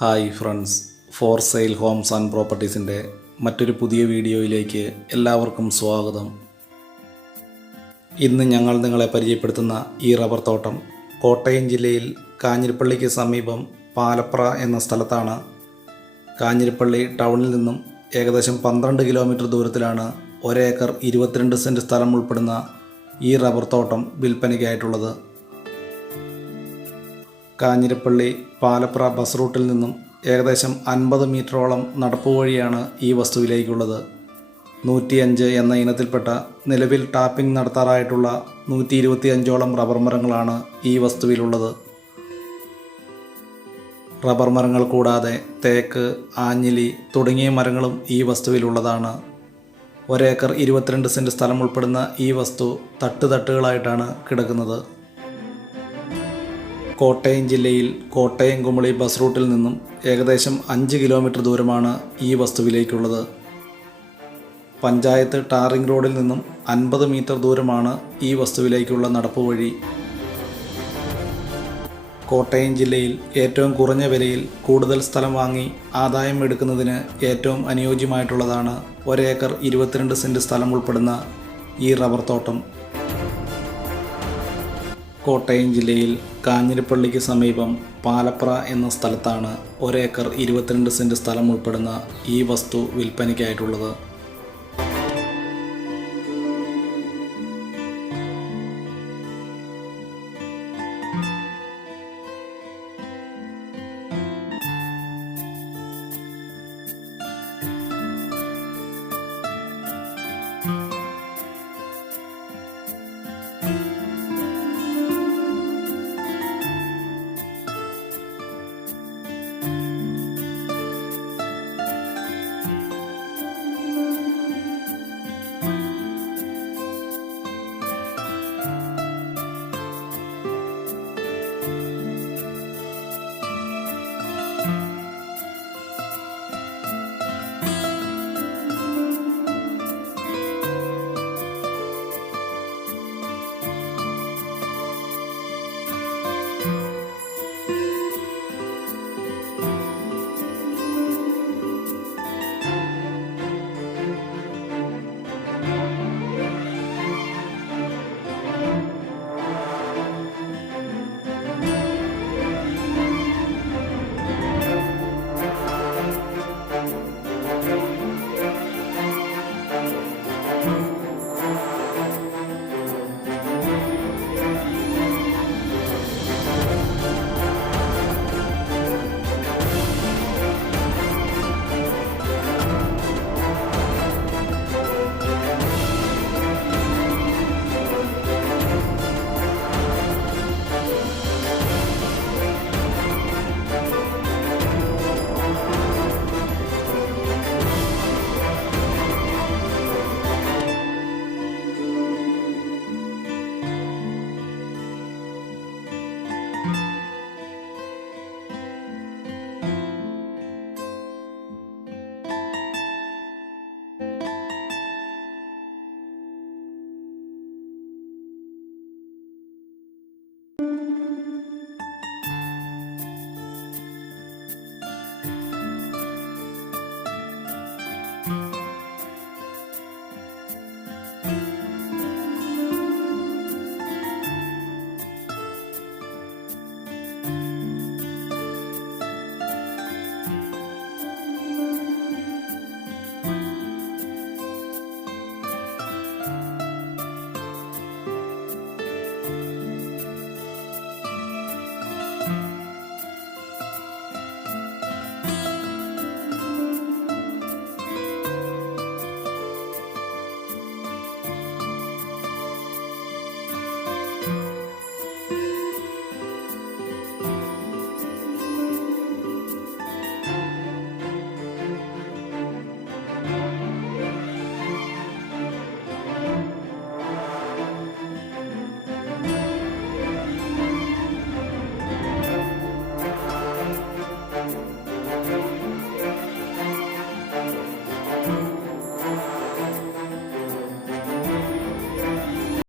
Hi friends, for sale homes and പ്രോപ്പർട്ടീസിൻ്റെ മറ്റൊരു പുതിയ വീഡിയോയിലേക്ക് എല്ലാവർക്കും സ്വാഗതം. ഇന്ന് ഞങ്ങൾ നിങ്ങളെ പരിചയപ്പെടുത്തുന്ന ഈ റബ്ബർ തോട്ടം കോട്ടയം ജില്ലയിൽ കാഞ്ഞിരപ്പള്ളിക്ക് സമീപം പാലപ്ര എന്ന സ്ഥലത്താണ്. കാഞ്ഞിരപ്പള്ളി ടൗണിൽ നിന്നും ഏകദേശം 12 കിലോമീറ്റർ ദൂരത്തിലാണ് 1 ഏക്കർ 22 സെൻറ്റ് സ്ഥലം ഉൾപ്പെടുന്ന ഈ റബ്ബർ തോട്ടം വിൽപ്പനയ്ക്കായിട്ടുള്ളത്. കാഞ്ഞിരപ്പള്ളി പാലപ്ര ബസ് റൂട്ടിൽ നിന്നും ഏകദേശം 50 മീറ്ററോളം നടപ്പ് വഴിയാണ് ഈ വസ്തുവിലേക്കുള്ളത്. 105 എന്ന ഇനത്തിൽപ്പെട്ട നിലവിൽ ടാപ്പിംഗ് നടത്താറായിട്ടുള്ള 125ഓളം റബ്ബർ മരങ്ങളാണ് ഈ വസ്തുവിലുള്ളത്. റബ്ബർ മരങ്ങൾ കൂടാതെ തേക്ക്, ആഞ്ഞിലി തുടങ്ങിയ മരങ്ങളും ഈ വസ്തുവിലുള്ളതാണ്. 1 ഏക്കർ 22 സെൻറ്റ് സ്ഥലം ഉൾപ്പെടുന്ന ഈ വസ്തു തട്ടുകളായിട്ടാണ് കിടക്കുന്നത്. കോട്ടയം ജില്ലയിൽ കോട്ടയം കുമളി ബസ് റൂട്ടിൽ നിന്നും ഏകദേശം 5 കിലോമീറ്റർ ദൂരമാണ് ഈ വസ്തുവിലേക്കുള്ളത്. പഞ്ചായത്ത് ടാറിംഗ് റോഡിൽ നിന്നും 50 മീറ്റർ ദൂരമാണ് ഈ വസ്തുവിലേക്കുള്ള നടപ്പ് വഴി. കോട്ടയം ജില്ലയിൽ ഏറ്റവും കുറഞ്ഞ വിലയിൽ കൂടുതൽ സ്ഥലം വാങ്ങി ആദായം എടുക്കുന്നതിന് ഏറ്റവും അനുയോജ്യമായിട്ടുള്ളതാണ് 1 ഏക്കർ 22 സെൻറ്റ് സ്ഥലം ഉൾപ്പെടുന്ന ഈ റബ്ബർ തോട്ടം. കോട്ടയം ജില്ലയിൽ കാഞ്ഞിരപ്പള്ളിക്ക് സമീപം പാലപ്ര എന്ന സ്ഥലത്താണ് 1 ഏക്കർ 22 സെൻറ്റ് സ്ഥലം ഉൾപ്പെടുന്ന ഈ വസ്തു വിൽപ്പനയ്ക്കായിട്ടുള്ളത്.